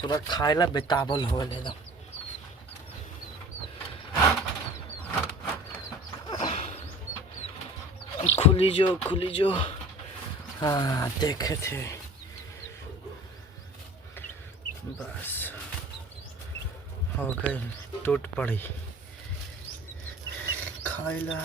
पूरा खाएला बेताबल हो गए एकदम। खुली जो। हाँ देखे थे, बस हो गई, टूट पड़ी खाएला।